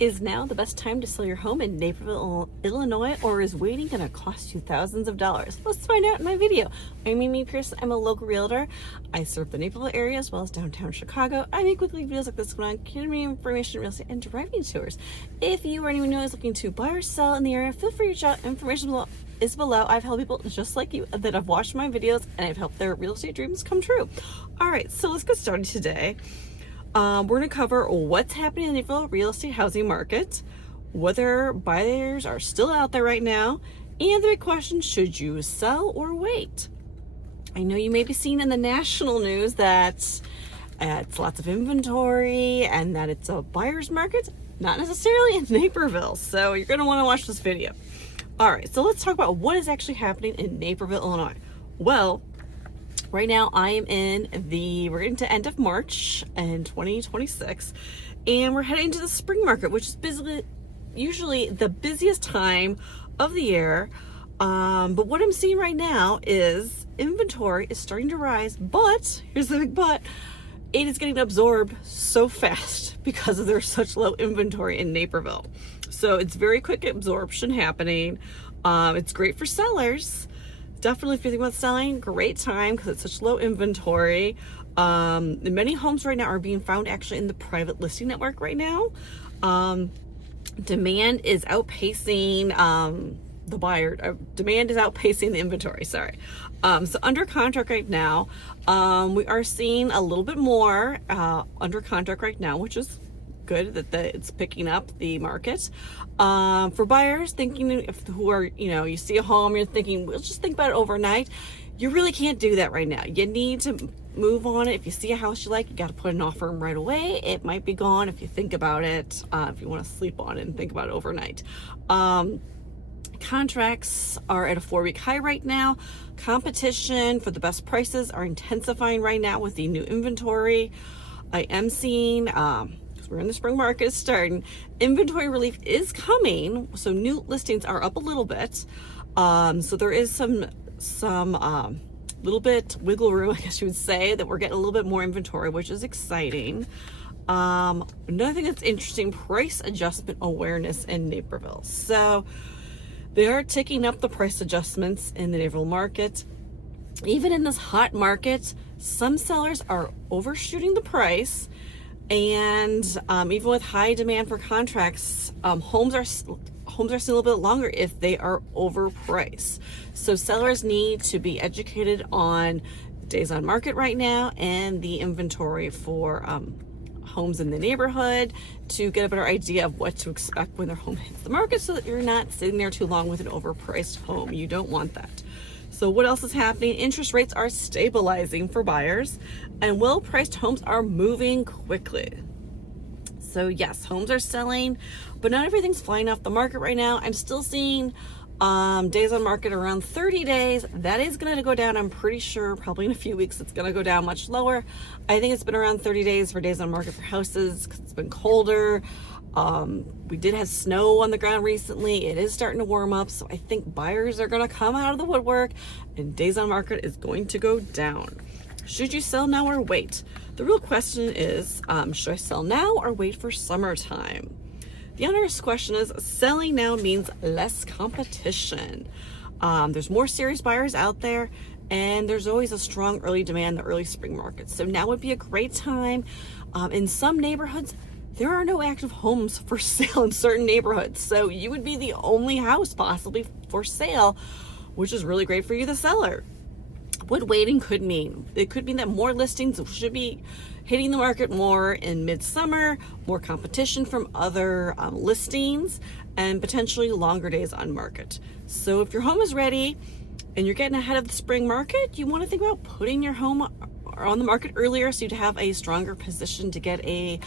Is now the best time to sell your home in Naperville, Illinois, or is waiting going to cost you thousands of dollars? Let's find out in my video. I'm Amy Pearson. I'm a local realtor. I serve the Naperville area as well as downtown Chicago. I make weekly videos like this one on community information, real estate, and driving tours. If you or anyone who is looking to buy or sell in the area, feel free to reach out. Information is below. I've helped people just like you that have watched my videos and I've helped their real estate dreams come true. All right, so let's get started today. We're going to cover what's happening in the Naperville real estate housing market, whether buyers are still out there right now, and the big question, should you sell or wait? I know you may be seeing in the national news that it's lots of inventory and that it's a buyer's market, not necessarily in Naperville. So you're going to want to watch this video. All right, so let's talk about what is actually happening in Naperville, Illinois. Well, right now I am we're getting to end of March in 2026, and we're heading to the spring market, which is usually the busiest time of the year. But what I'm seeing right now is inventory is starting to rise, but here's the big but, it is getting absorbed so fast because of there's such low inventory in Naperville. So it's very quick absorption happening. It's great for sellers. Definitely, if you're thinking about selling, great time because it's such low inventory. Many homes right now are being found actually in the private listing network right now. Demand is outpacing the buyer. Demand is outpacing the inventory, sorry. So under contract right now, we are seeing a little bit more under contract right now, which is good that it's picking up the market. For buyers thinking you see a home, you're thinking, we'll just think about it overnight. You really can't do that right now. You need to move on it. If you see a house you like, you got to put an offer in right away. It might be gone if you think about it, if you want to sleep on it and think about it overnight. Contracts are at a 4-week high right now. Competition for the best prices are intensifying right now with the new inventory. I am seeing, we're in the spring market starting, inventory relief is coming, so new listings are up a little bit. So there is some little bit wiggle room, I guess you would say, that we're getting a little bit more inventory, which is exciting. Another thing that's interesting, price adjustment awareness in Naperville. So they are ticking up the price adjustments in the Naperville market. Even in this hot market, some sellers are overshooting the price. And even with high demand for contracts, homes are still a little bit longer if they are overpriced. So sellers need to be educated on days on market right now and the inventory for homes in the neighborhood to get a better idea of what to expect when their home hits the market, so that you're not sitting there too long with an overpriced home. You don't want that. So what else is happening? Interest rates are stabilizing for buyers, and well-priced homes are moving quickly. So yes, homes are selling, but not everything's flying off the market right now. I'm still seeing days on market around 30 days. That is going to go down. I'm pretty sure probably in a few weeks it's going to go down much lower. I think it's been around 30 days for days on market for houses because it's been colder. We did have snow on the ground recently. It is starting to warm up, so I think buyers are going to come out of the woodwork and days on market is going to go down. Should you sell now or wait? The real question is, should I sell now or wait for summertime? The honest question is, selling now means less competition. There's more serious buyers out there, and there's always a strong early demand in the early spring market. So now would be a great time. In some neighborhoods, there are no active homes for sale in certain neighborhoods. So you would be the only house possibly for sale, which is really great for you, the seller. What waiting could mean? It could mean that more listings should be hitting the market more in midsummer, more competition from other listings, and potentially longer days on market. So if your home is ready and you're getting ahead of the spring market, you want to think about putting your home on the market earlier so you'd have a stronger position to get a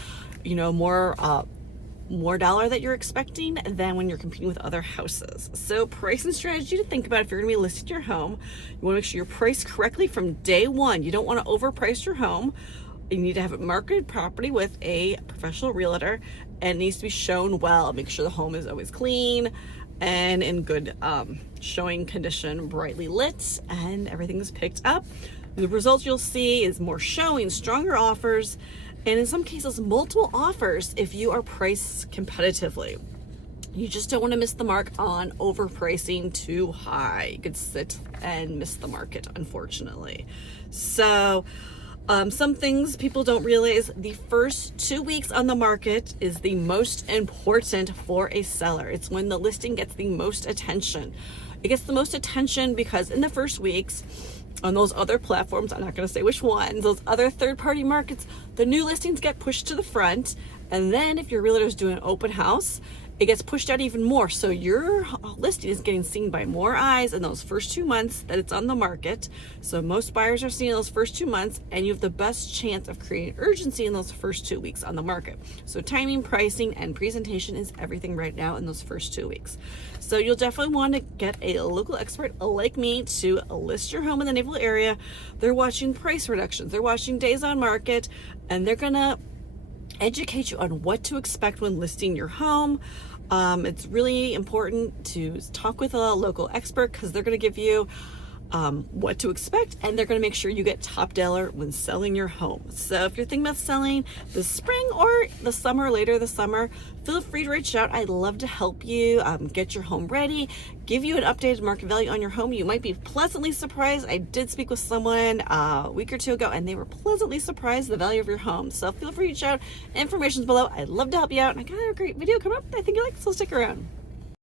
more dollar that you're expecting than when you're competing with other houses. So pricing strategy to think about if you're going to be listing your home. You want to make sure you're priced correctly from day one. You don't want to overprice your home. You need to have it marketed properly with a professional realtor, and it needs to be shown well. Make sure the home is always clean and in good showing condition, brightly lit, and everything is picked up. The results you'll see is more showing, stronger offers, and in some cases multiple offers if you are priced competitively. You just don't want to miss the mark on overpricing too high. You could sit and miss the market, unfortunately. So some things people don't realize: the first 2 weeks on the market is the most important for a seller. It's when the listing gets the most attention. It gets the most attention because in the first weeks, on those other platforms, I'm not going to say which ones, those other third-party markets, the new listings get pushed to the front. And then if your realtor is doing an open house, it gets pushed out even more. So your listing is getting seen by more eyes in those first 2 months that it's on the market. So most buyers are seeing those first 2 months, and you have the best chance of creating urgency in those first 2 weeks on the market. So timing, pricing, and presentation is everything right now in those first 2 weeks. So you'll definitely want to get a local expert like me to list your home in the Naperville area. They're watching price reductions, they're watching days on market, and they're gonna educate you on what to expect when listing your home. It's really important to talk with a local expert because they're going to give you what to expect, and they're going to make sure you get top dollar when selling your home. So if you're thinking about selling this spring or the summer, later this summer, feel free to reach out. I'd love to help you get your home ready, give you an updated market value on your home. You might be pleasantly surprised. I did speak with someone a week or two ago, and they were pleasantly surprised at the value of your home. So feel free to reach out. Information's below. I'd love to help you out, and I got a great video coming up that I think you like, so stick around.